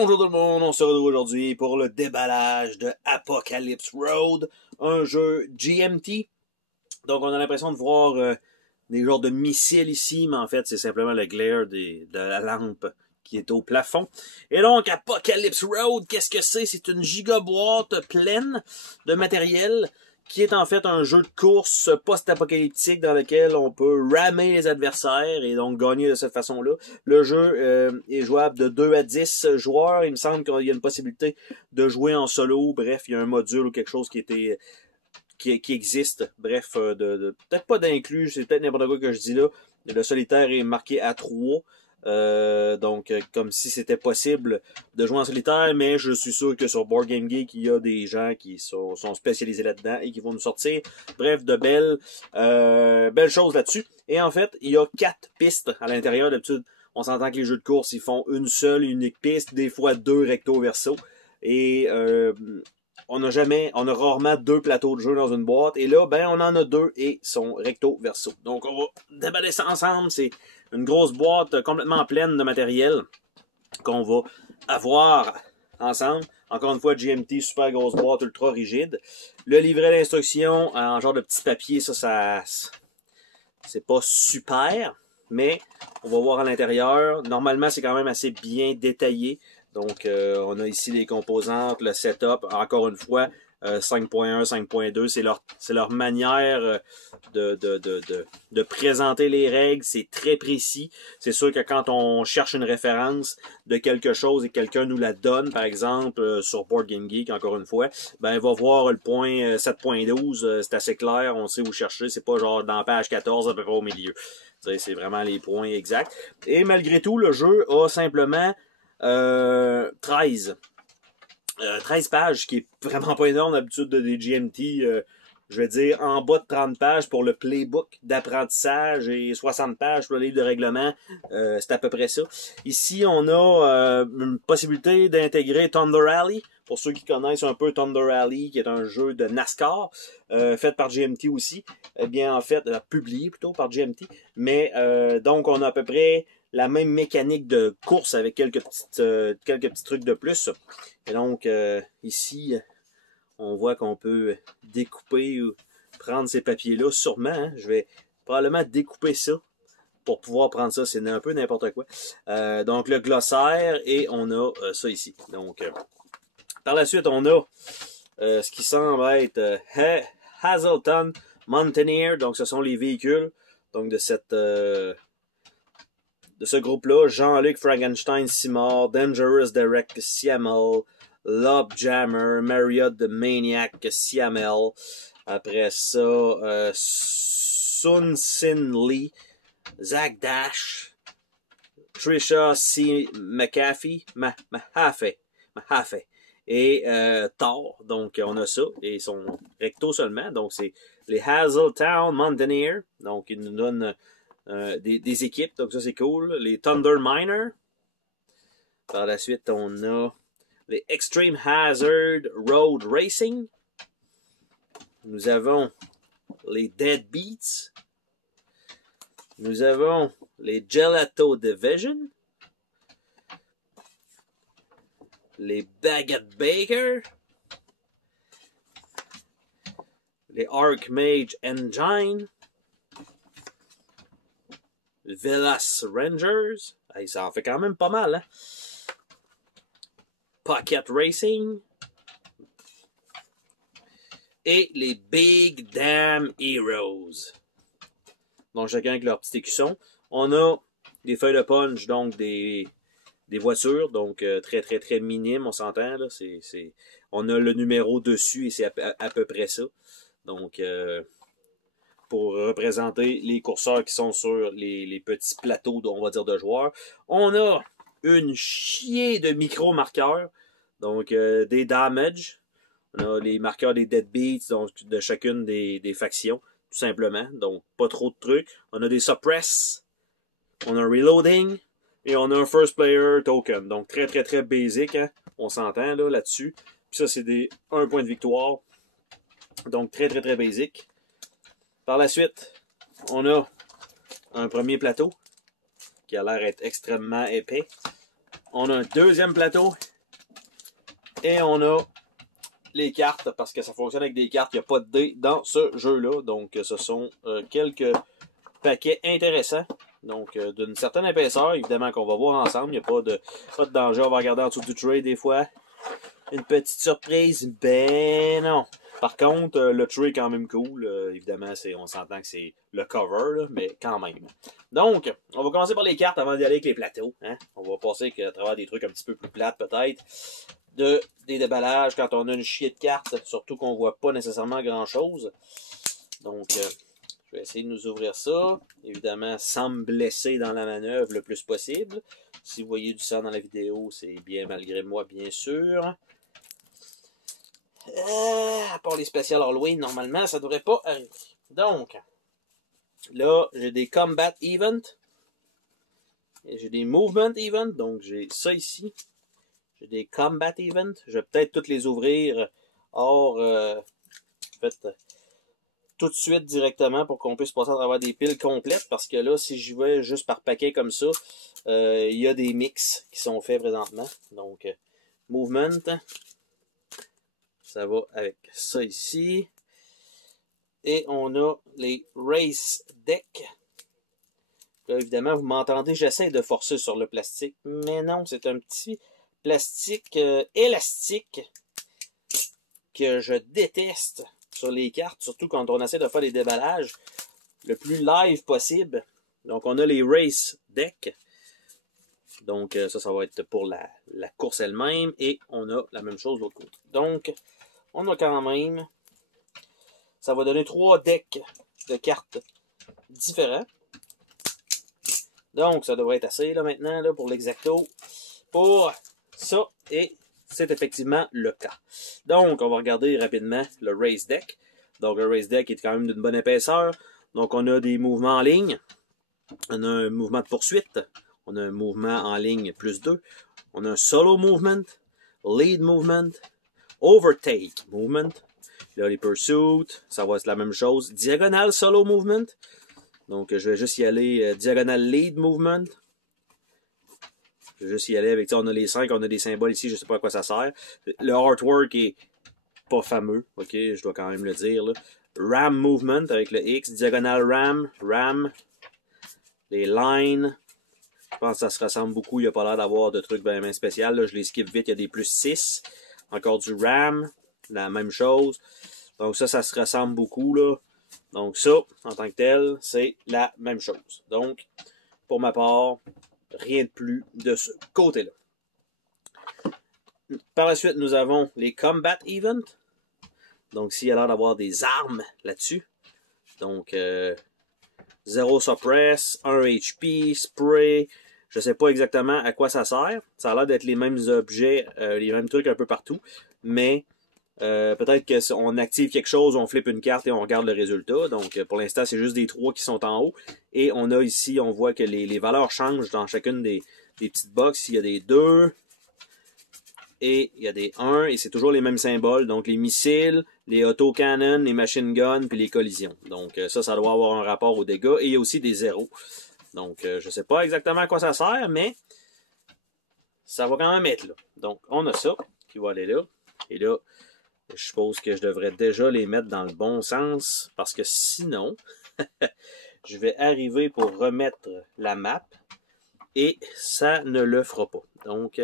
Bonjour tout le monde, on se retrouve aujourd'hui pour le déballage de Apocalypse Road, un jeu GMT. Donc on a l'impression de voir des genres de missiles ici, mais en fait c'est simplement le glare de la lampe qui est au plafond. Et donc Apocalypse Road, qu'est-ce que c'est? C'est une gigaboîte pleine de matériel qui est en fait un jeu de course post-apocalyptique dans lequel on peut rammer les adversaires et donc gagner de cette façon-là. Le jeu est jouable de 2 à 10 joueurs. Il me semble qu'il y a une possibilité de jouer en solo. Bref, il y a un module ou quelque chose qui existe. Bref, peut-être pas d'inclus, c'est peut-être n'importe quoi que je dis là. Le solitaire est marqué à 3. Donc comme si c'était possible de jouer en solitaire, mais je suis sûr que sur Board Game Geek il y a des gens qui sont spécialisés là-dedans et qui vont nous sortir bref de belles choses là-dessus. Et en fait il y a 4 pistes à l'intérieur. D'habitude on s'entend que les jeux de course ils font une seule unique piste, des fois 2 recto verso, et on a rarement 2 plateaux de jeu dans une boîte, et là ben on en a 2 et sont recto verso. Donc on va déballer ça ensemble. C'est une grosse boîte complètement pleine de matériel qu'on va avoir ensemble. Encore une fois, GMT, super grosse boîte, ultra rigide. Le livret d'instruction en genre de petit papier, ça c'est pas super, mais on va voir à l'intérieur. Normalement, c'est quand même assez bien détaillé. Donc, on a ici les composantes, le setup, encore une fois, 5.1, 5.2, c'est leur manière de présenter les règles, c'est très précis. C'est sûr que quand on cherche une référence de quelque chose et quelqu'un nous la donne, par exemple, sur Board Game Geek, encore une fois, ben, il va voir le point 7.12, c'est assez clair, on sait où chercher, c'est pas genre dans page 14 à peu près au milieu. C'est vraiment les points exacts. Et malgré tout, le jeu a simplement 13 pages, qui est vraiment pas énorme d'habitude des GMT. Je vais dire en bas de 30 pages pour le playbook d'apprentissage et 60 pages pour le livre de règlement. C'est à peu près ça. Ici, on a une possibilité d'intégrer Thunder Rally. Pour ceux qui connaissent un peu Thunder Rally, qui est un jeu de NASCAR, fait par GMT aussi. Eh bien, en fait, publié plutôt par GMT. Mais donc, on a à peu près la même mécanique de course avec quelques petits trucs de plus. Et donc, ici, on voit qu'on peut découper ou prendre ces papiers-là. Sûrement, hein, je vais probablement découper ça pour pouvoir prendre ça. C'est un peu n'importe quoi. Donc, le glossaire, et on a ça ici. Donc, par la suite, on a ce qui semble être Hazelton Mountaineer. Donc, ce sont les véhicules donc de ce groupe-là. Jean-Luc Frankenstein Simard, Dangerous Derek Siamel, Lob Jammer, Marriott the Maniac Siamel. Après ça, Sun Sin Lee, Zach Dash, Trisha C. McAfee, et Thor. Donc on a ça, et ils sont recto seulement. Donc c'est les Hazeltown Mountaineer. Donc ils nous donnent des équipes, donc ça c'est cool. Les Thunder Miner. Par la suite, on a les Extreme Hazard Road Racing. Nous avons les Deadbeats. Nous avons les Gelato Division. Les Baguette Baker. Les Archmage Engine. Velas Rangers. Hey, ça en fait quand même pas mal, hein? Pocket Racing. Et les Big Damn Heroes. Donc, chacun avec leur petit écusson. On a des feuilles de punch, donc des voitures, donc très, très, très minimes, on s'entend, là. On a le numéro dessus et c'est à peu près ça. Donc, pour représenter les courseurs qui sont sur les petits plateaux, on va dire, de joueurs. On a une chier de micro-marqueurs, donc des damage. On a les marqueurs des deadbeats, donc de chacune des factions, tout simplement. Donc, pas trop de trucs. On a des suppress, on a un reloading, et on a un first player token. Donc, très, très, très basic, hein? On s'entend là-dessus. Puis ça, c'est 1 point de victoire. Donc, très, très, très basic. Par la suite, on a un premier plateau qui a l'air d'être extrêmement épais. On a un deuxième plateau Et on a les cartes, parce que ça fonctionne avec des cartes, il n'y a pas de dés dans ce jeu-là. Donc, ce sont quelques paquets intéressants. Donc, d'une certaine épaisseur, évidemment, qu'on va voir ensemble. Il n'y a pas de danger. On va regarder en dessous du tray des fois. Une petite surprise? Ben non. Par contre, le tray est quand même cool. Évidemment, on s'entend que c'est le cover, là, mais quand même. Donc, on va commencer par les cartes avant d'y aller avec les plateaux. Hein? On va passer à travers des trucs un petit peu plus plates, peut-être. Des déballages quand on a une chier de cartes, surtout qu'on voit pas nécessairement grand-chose. Donc, je vais essayer de nous ouvrir ça. Évidemment, sans me blesser dans la manœuvre le plus possible. Si vous voyez du sang dans la vidéo, c'est bien malgré moi, bien sûr. À part les spéciales Halloween, normalement, ça devrait pas arriver. Donc, là, j'ai des Combat Event. J'ai des Movement Event. Donc, j'ai ça ici. J'ai des Combat Event. Je vais peut-être toutes les ouvrir hors... en fait, tout de suite directement pour qu'on puisse passer à travers des piles complètes. Parce que là, si j'y vais juste par paquet comme ça, il y a des mix qui sont faits présentement. Donc, Movement... Ça va avec ça ici. Et on a les Race Deck. Là, évidemment, vous m'entendez, j'essaie de forcer sur le plastique. Mais non, c'est un petit plastique élastique que je déteste sur les cartes. Surtout quand on essaie de faire des déballages le plus live possible. Donc, on a les Race Deck. Donc, ça va être pour la course elle-même. Et on a la même chose de l'autre côté. Donc, on a quand même, ça va donner 3 decks de cartes différents. Donc, ça devrait être assez là maintenant là, pour l'exacto. Pour ça, et c'est effectivement le cas. Donc, on va regarder rapidement le Race Deck. Donc, le Race Deck est quand même d'une bonne épaisseur. Donc, on a des mouvements en ligne. On a un mouvement de poursuite. On a un mouvement en ligne plus 2. On a un solo movement, lead movement, overtake movement. Là, les pursuits, ça va être la même chose. Diagonal solo movement. Donc, je vais juste y aller diagonal lead movement. Je vais juste y aller avec, on a les 5, on a des symboles ici, je sais pas à quoi ça sert. Le artwork est pas fameux, ok, je dois quand même le dire, là. Ram movement avec le X, diagonal ram. Les lines. Je pense que ça se ressemble beaucoup, il n'y a pas l'air d'avoir de trucs bien spécial. Là, je les skip vite, il y a des plus 6. Encore du RAM, la même chose. Donc ça se ressemble beaucoup, là. Donc ça, en tant que tel, c'est la même chose. Donc, pour ma part, rien de plus de ce côté-là. Par la suite, nous avons les Combat Event. Donc, s'il y a l'air d'avoir des armes là-dessus. Donc, 0 Suppress, 1 HP, Spray. Je ne sais pas exactement à quoi ça sert. Ça a l'air d'être les mêmes objets, les mêmes trucs un peu partout. Mais peut-être qu'on active quelque chose, on flippe une carte et on regarde le résultat. Donc pour l'instant, c'est juste des 3 qui sont en haut. Et on a ici, on voit que les valeurs changent dans chacune des petites boxes. Il y a des 2 et il y a des 1 et c'est toujours les mêmes symboles. Donc les missiles, les autocannons, les machine guns puis les collisions. Donc ça doit avoir un rapport aux dégâts. Et il y a aussi des 0. Donc, je ne sais pas exactement à quoi ça sert, mais ça va quand même être là. Donc, on a ça qui va aller là. Et là, je suppose que je devrais déjà les mettre dans le bon sens, parce que sinon, je vais arriver pour remettre la map et ça ne le fera pas. Donc,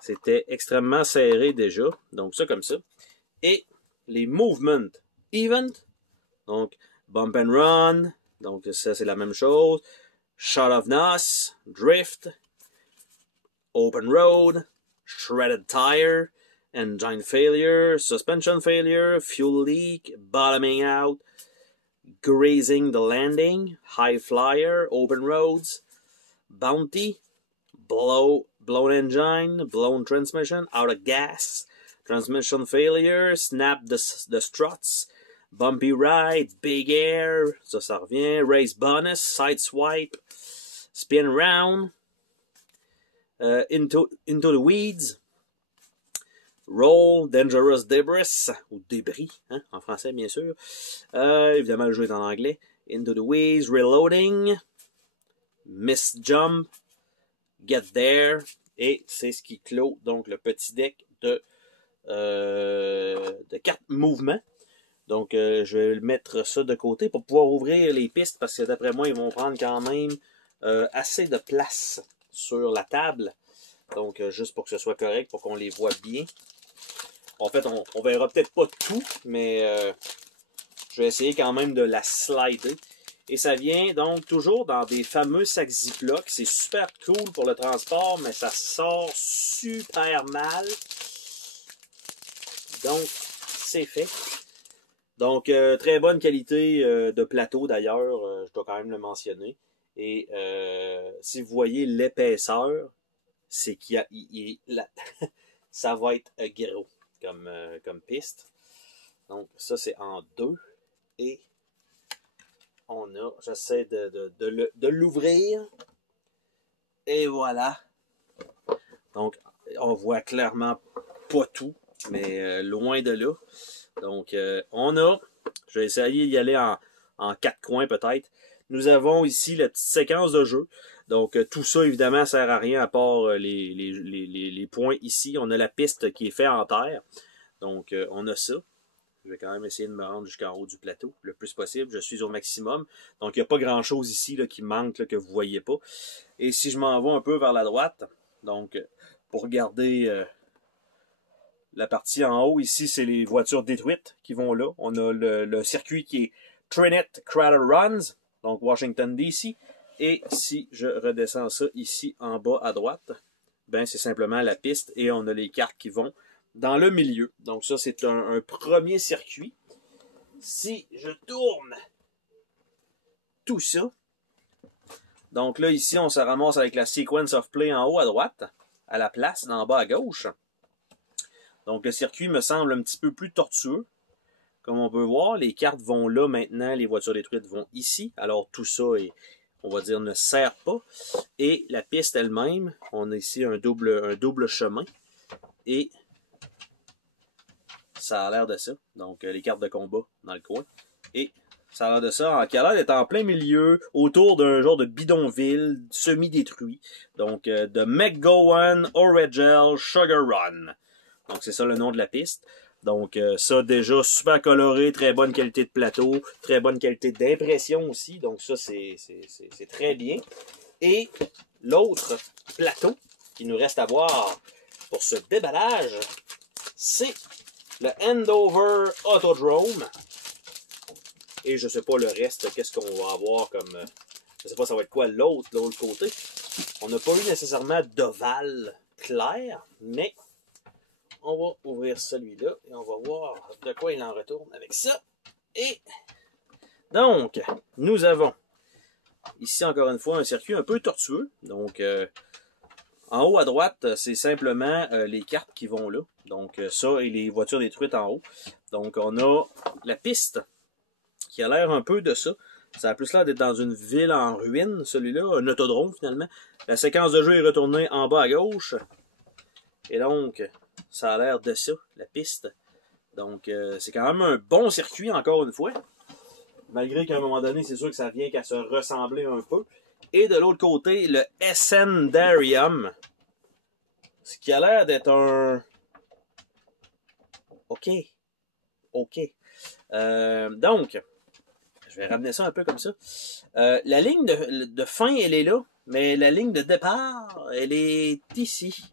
c'était extrêmement serré déjà. Donc, ça comme ça. Et les Movement Event. Donc, Bump and Run. Donc, ça, c'est la même chose. Shot of Nos, Drift, Open Road, Shredded Tire, Engine Failure, Suspension Failure, Fuel Leak, Bottoming Out, Grazing the Landing, High Flyer, Open Roads, Bounty, Blown Engine, Blown Transmission, Out of Gas, Transmission Failure, Snap the Struts, Bumpy Ride, Big Air, ça revient, Race Bonus, Side Swipe, Spin Round, into the Weeds, Roll, Dangerous Debris, ou Débris, hein, en français bien sûr. Évidemment, le jeu est en anglais. Into the Weeds, Reloading, Miss Jump, Get There, et c'est ce qui clôt donc le petit deck de de cartes mouvement. Donc, je vais mettre ça de côté pour pouvoir ouvrir les pistes parce que d'après moi, ils vont prendre quand même assez de place sur la table. Donc, juste pour que ce soit correct, pour qu'on les voit bien. En fait, on verra peut-être pas tout, mais je vais essayer quand même de la slider. Et ça vient donc toujours dans des fameux sacs Ziploc. C'est super cool pour le transport, mais ça sort super mal. Donc, c'est fait. Donc, très bonne qualité de plateau d'ailleurs, je dois quand même le mentionner. Et si vous voyez l'épaisseur, c'est qu'il y a... ça va être gros comme piste. Donc, ça c'est en 2. Et on a, j'essaie de l'ouvrir. Et voilà. Donc, on voit clairement pas tout, mais loin de là. Donc, on a, je vais essayer d'y aller en 4 coins peut-être. Nous avons ici la petite séquence de jeu. Donc, tout ça, évidemment, ne sert à rien à part les points ici. On a la piste qui est faite en terre. Donc, on a ça. Je vais quand même essayer de me rendre jusqu'en haut du plateau le plus possible. Je suis au maximum. Donc, il n'y a pas grand-chose ici là, qui manque, là, que vous ne voyez pas. Et si je m'en vais un peu vers la droite, donc, pour regarder la partie en haut, ici, c'est les voitures détruites qui vont là. On a le circuit qui est Trinity Crater Runs, donc Washington, D.C. Et si je redescends ça ici en bas à droite, ben c'est simplement la piste et on a les cartes qui vont dans le milieu. Donc ça, c'est un premier circuit. Si je tourne tout ça, donc là, ici, on se ramasse avec la Sequence of Play en haut à droite, à la place, en bas à gauche. Donc le circuit me semble un petit peu plus tortueux. Comme on peut voir, les cartes vont là maintenant, les voitures détruites vont ici. Alors tout ça, on va dire, ne sert pas. Et la piste elle-même, on a ici un double chemin. Et ça a l'air de ça. Donc les cartes de combat dans le coin. Et ça a l'air de ça, qui a l'air d'être en plein milieu, autour d'un genre de bidonville semi-détruit. Donc de McGowan, Orangel, Sugar Run. Donc c'est ça le nom de la piste. Donc ça déjà super coloré, très bonne qualité de plateau, très bonne qualité d'impression aussi. Donc ça c'est très bien. Et l'autre plateau qui nous reste à voir pour ce déballage, c'est le Andover Autodrome. Et je sais pas le reste, qu'est-ce qu'on va avoir comme... je sais pas ça va être quoi l'autre côté. On n'a pas eu nécessairement d'ovale clair, mais... on va ouvrir celui-là et on va voir de quoi il en retourne avec ça. Et donc, nous avons ici encore une fois un circuit un peu tortueux. Donc, en haut à droite, c'est simplement les cartes qui vont là. Donc, ça et les voitures détruites en haut. Donc, on a la piste qui a l'air un peu de ça. Ça a plus l'air d'être dans une ville en ruine, celui-là, un autodrome finalement. La séquence de jeu est retournée en bas à gauche. Et donc... ça a l'air de ça, la piste. Donc, c'est quand même un bon circuit, encore une fois. Malgré qu'à un moment donné, c'est sûr que ça vient qu'à se ressembler un peu. Et de l'autre côté, le Essendarium. Ce qui a l'air d'être un... OK. Donc, je vais ramener ça un peu comme ça. La ligne de fin, elle est là. Mais la ligne de départ, elle est ici.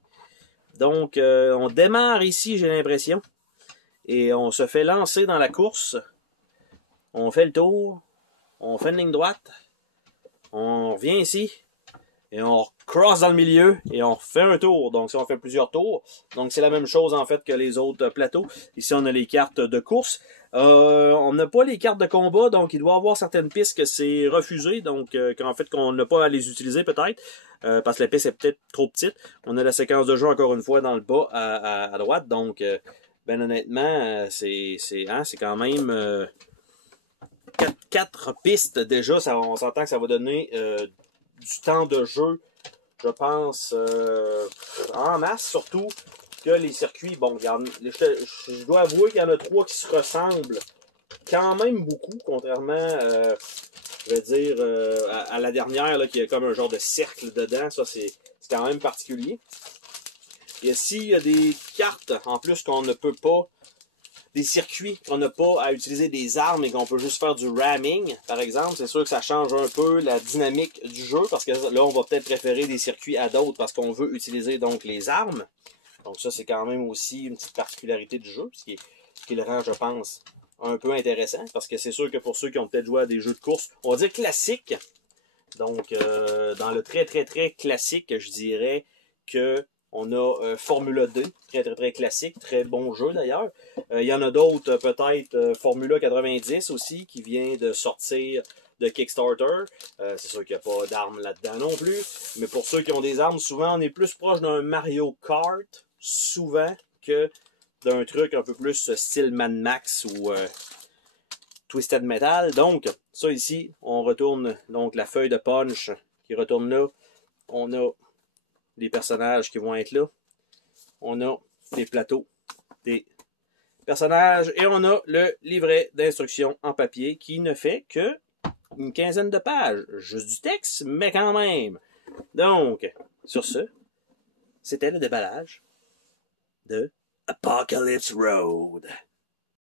Donc, on démarre ici, j'ai l'impression. Et on se fait lancer dans la course. On fait le tour. On fait une ligne droite. On revient ici. Et on cross dans le milieu. Et on refait un tour. Donc, ça, on fait plusieurs tours. Donc, c'est la même chose, en fait, que les autres plateaux. Ici, on a les cartes de course. On n'a pas les cartes de combat. Donc, il doit y avoir certaines pistes que c'est refusé. Donc, qu'en fait, qu'on n'a pas à les utiliser, peut-être. Parce que la piste est peut-être trop petite. On a la séquence de jeu encore une fois dans le bas à droite. Donc, ben honnêtement, c'est quand même 4 pistes déjà. On s'entend que ça va donner du temps de jeu, je pense, en masse. Surtout que les circuits, bon, je dois avouer qu'il y en a 3 qui se ressemblent quand même beaucoup, contrairement... je vais dire, à la dernière, là, qui a comme un genre de cercle dedans. Ça, c'est quand même particulier. Et s'il y a des cartes, en plus, qu'on ne peut pas, des circuits qu'on n'a pas à utiliser des armes et qu'on peut juste faire du ramming, par exemple, c'est sûr que ça change un peu la dynamique du jeu, parce que là, on va peut-être préférer des circuits à d'autres parce qu'on veut utiliser donc les armes. Donc ça, c'est quand même aussi une petite particularité du jeu, ce qui le rend, je pense, un peu intéressant, parce que c'est sûr que pour ceux qui ont peut-être joué à des jeux de course, on va dire classiques, donc dans le très très très classique, je dirais que on a Formula 2, très très très classique, très bon jeu d'ailleurs. Il y en a d'autres, peut-être Formula 90 aussi, qui vient de sortir de Kickstarter. C'est sûr qu'il n'y a pas d'armes là-dedans non plus. Mais pour ceux qui ont des armes, souvent on est plus proche d'un Mario Kart, souvent, que d'un truc un peu plus style Mad Max ou Twisted Metal. Donc, ça ici, on retourne donc la feuille de punch qui retourne là. On a des personnages qui vont être là. On a des plateaux, des personnages et on a le livret d'instructions en papier qui ne fait que une quinzaine de pages. Juste du texte, mais quand même. Donc, sur ce, c'était le déballage de Apocalypse Road.